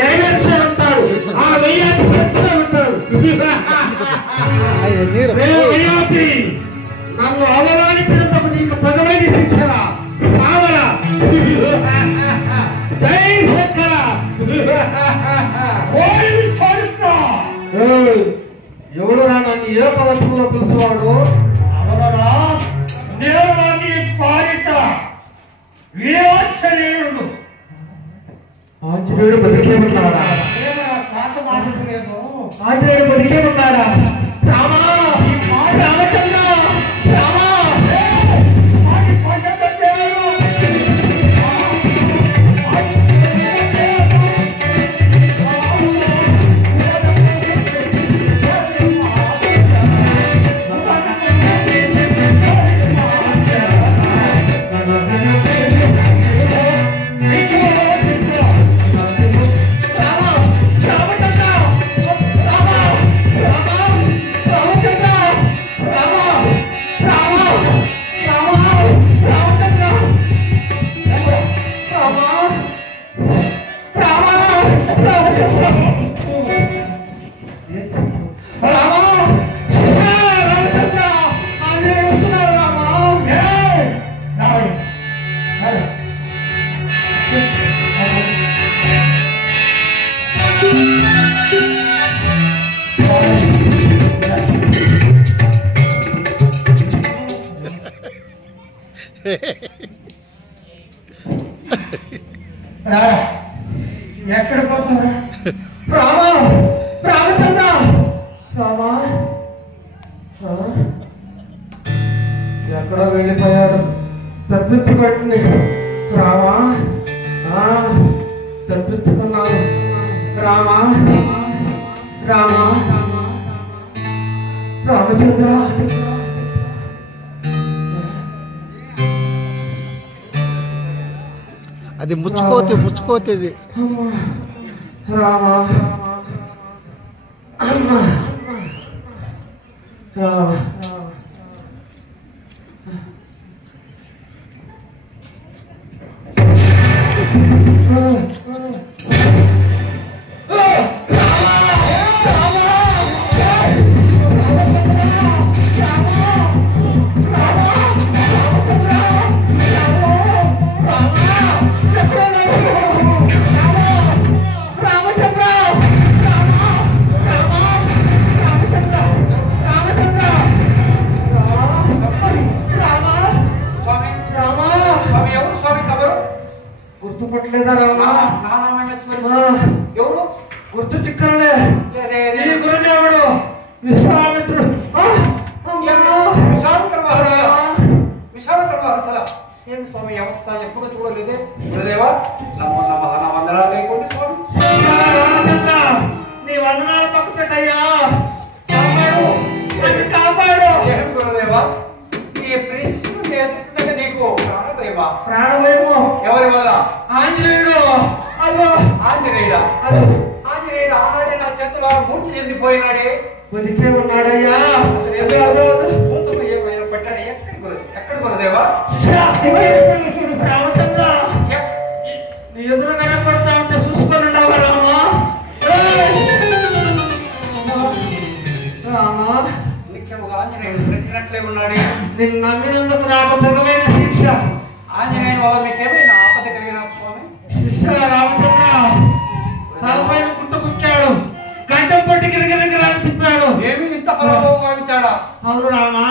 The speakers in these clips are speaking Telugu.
డైరెక్షన్ అంటాడు, ఆ వెయ్యాతి సెక్షన్ అంటాడు. నన్ను అవమానించినందుకు నీకు సగమైన శిక్షణ సావరా. జై శంకర. ఎవడు రా నన్ను ఏకవచనంలో పిలిచేవాడు? అవనరా, నేను నీ పాలిత వీరాంజనేయుడు. ఆంజనేయుడు బతికే ఉన్నాడా? శ్వాస మాటలేదు. ఆంజనేయుడు బతికే ఉన్నాడా? రామా, రామచంద్ర, రామా. ఎక్కడ పోతారా? రామా, రామచంద్ర, రామా. ఎక్కడో వెళ్ళిపోయాడు, తప్పించుకోండి. రామా, తప్పించుకున్నాను. రామా, రామా, రామచంద్ర. అది ముచ్చుకోతుంది. రామా, రామా. గుర్తుపట్టలేదా రామా? ఎవరు గుర్తు చిక్కలే. ఈ గురుదేవుడు విశ్వామిత్రుడు. ఏమి స్వామి అవస్థ ఎప్పుడు చూడలేదే? గురుదేవా, నా వందనాలు లేకుండా స్వామి. రామచంద్ర, నీ వందనాలు పక్క పెట్టయ్యా. కాపాడు, నన్ను కాపాడు. ఏం గురుదేవా, ఈ ప్రీతి నీకు ప్రాణభయమా? ప్రాణభయము ఎవరి వల్ల? ఆంజనేయుడు. అదో ఆంజనేయుడా? అదో ఆంజనేయుడు ఆనాడే నా చేతిలో మూర్తి చెందిపోయినాడే. బతికే ఉన్నాడయ్యా. భూతము ఏమైనా పట్టాడు. ఎక్కడ గురుదేవా? రామచంద్ర, నీ ఎదురు కనపడతా ఉంటే చూసుకొని ఉండవా రామా? రామా, నిత్యముగా ఆంజనేయుడు బ్రతికినట్లే ఉన్నాడే. నిన్ను నమ్మినందుకు నాకు తగమైన శిక్ష. ఆంజనేయుని వల్ల మీకేమైనా ఆపద కలిగిన స్వామి? శిక్ష రామచంద్ర, తలపైన గుట్టు కుక్కాడు, గంటం పట్టి గిరగిరగిరాన్ని తిప్పాడు. ఏమి ఇంత పరాభవం భావించాడా? అవును రామా.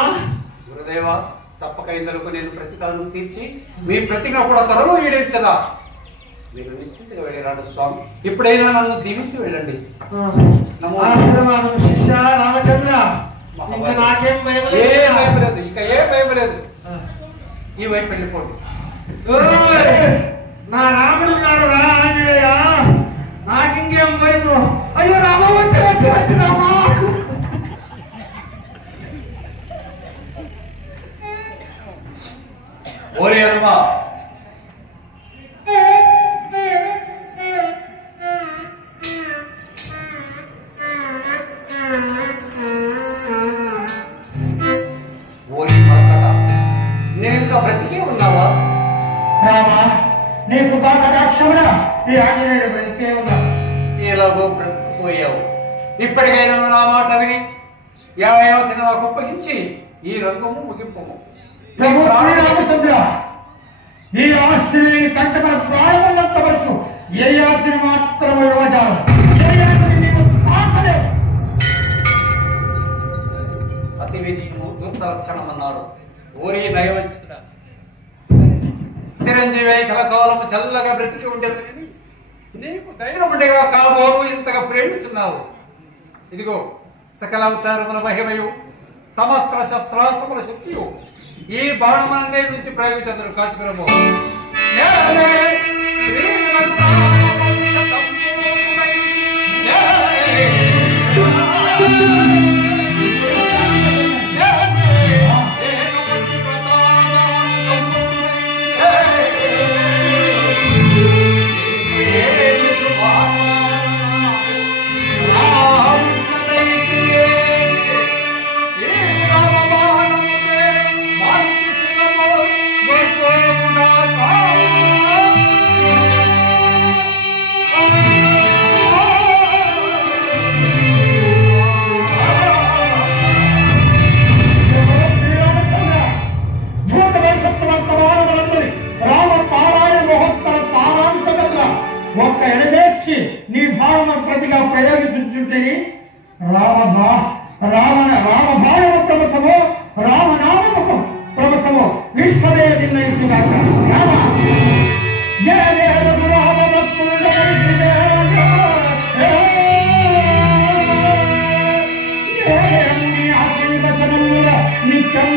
గురుదేవా, తప్పక ఇందులకు నేను ప్రతీకారం తీర్చి మీ ప్రతిజ్ఞ కూడా త్వరలో ఈడేర్చదా. మీరు నిశ్చింతగా వెళ్ళిరాడు స్వామి. ఇప్పుడైనా నన్ను దీవించి వెళ్ళండి. ఆశీర్వాదం శిష్య రామచంద్ర. ఇంకా నాకేం భయం లేదు. ఇక ఏ భయం లేదు. ఈ వైపు వెళ్ళిపోండి. నా రాముడు నాడు రా ఆంజనేయ, నాకింకేం భయము. అయ్యో రామ, వచ్చి రామా. ఓరే హనుమా, ఓరి మర్కట, నేను ఇంకా బ్రతికే ఉన్నావా? రామా, నీకు కటాక్షమున ఈ ఆంజనేయుడు బ్రతికే ఉన్నా. ఎలాగో బ్రతికిపోయావు. ఇప్పటికైనా నువ్వు నా మాట విని యావతిని నాకు అప్పగించి ఈ రంగము ముగింపము. ప్రభు శ్రీరామచంద్ర, ఈ ఆస్తిని కంటకల ప్రాణమున్నంత వరకు ఏ యాత్రి మాత్రము యువజాలం, ఏ యాత్రి నీవు తాకలేవు. అతివిధి దూత లక్షణమన్నారు. ఓరి నయవంచితుడా, చిరంజీవి కలకాలము చల్లగా బ్రతికి ఉండేది. నీకు ధైర్యముండగా కాబోలు ఇంతగా ప్రేమించున్నావు. ఇదిగో సకల అవతారముల మహిమయు సమస్త శస్త్రాస్త్రముల శక్తియు ఈ బాణమనందే నుంచి ప్రయోగించదురు కాచుకురము. ఒక్క ఎడవేర్చి నీ భావన ప్రతిగా ప్రయోగించుంటే రామభావన ప్రముఖము, రామనామము ప్రముఖము విశ్వమే నిర్ణయించుగాక. రామ జయ జయ రామ ఆశీర్వచనముల నిత్యం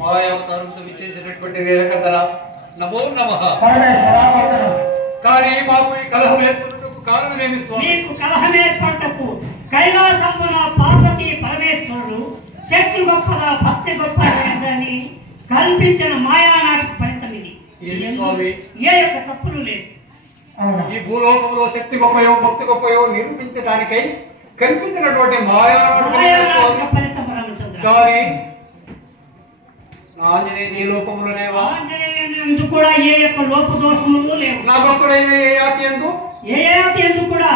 మాయావతారంతో విచ్చేసినటువంటి వీరకథన నమో నమః. కానీ మాకు ఈ కలహం ఏర్పడుటకు కారణమేమి స్వామి? మీకు కలహం ఏర్పడటకు కైలాసంబున పార్వతీ పరమేశ్వరుడు శక్తి గొప్పదా భక్తి గొప్పదని కల్పించిన మాయానాటికి ఫలితం ఇది. ఏ యొక్క తప్పులు లేదు. ఈ భూలోకంలో శక్తి గొప్పయో భక్తి గొప్పయో నిరూపించడానికై కల్పించినటువంటి మాయానాటకం ఫలితం. కానీ ఆంజనేయ లోపములనేవా? ఆంజనేయుని కూడా ఏ యొక్క లోప దోషములు లేవు. నా భక్తుడైన ఏ యాతి ఎందు కూడా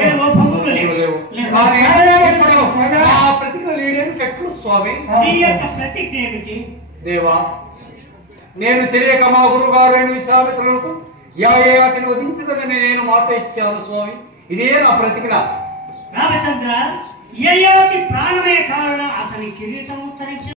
ఏ లోపములు లేవు. కానీ ఇప్పుడు ఆ ప్రతిజ్ఞ లీడేను ఎట్లు స్వామి? ఈ యొక్క ప్రతిజ్ఞ ఏమిటి? దేవా, నేను తెలియక మా గురుగారు అయిన విశ్వామిత్రులకు యాతిని వధించదని నేను మాట ఇచ్చాను స్వామి. ఇదే నా ప్రతిజ్ఞ. రామచంద్ర, యయాతి ప్రాణమే కారణ అతని కిరీటం తరించి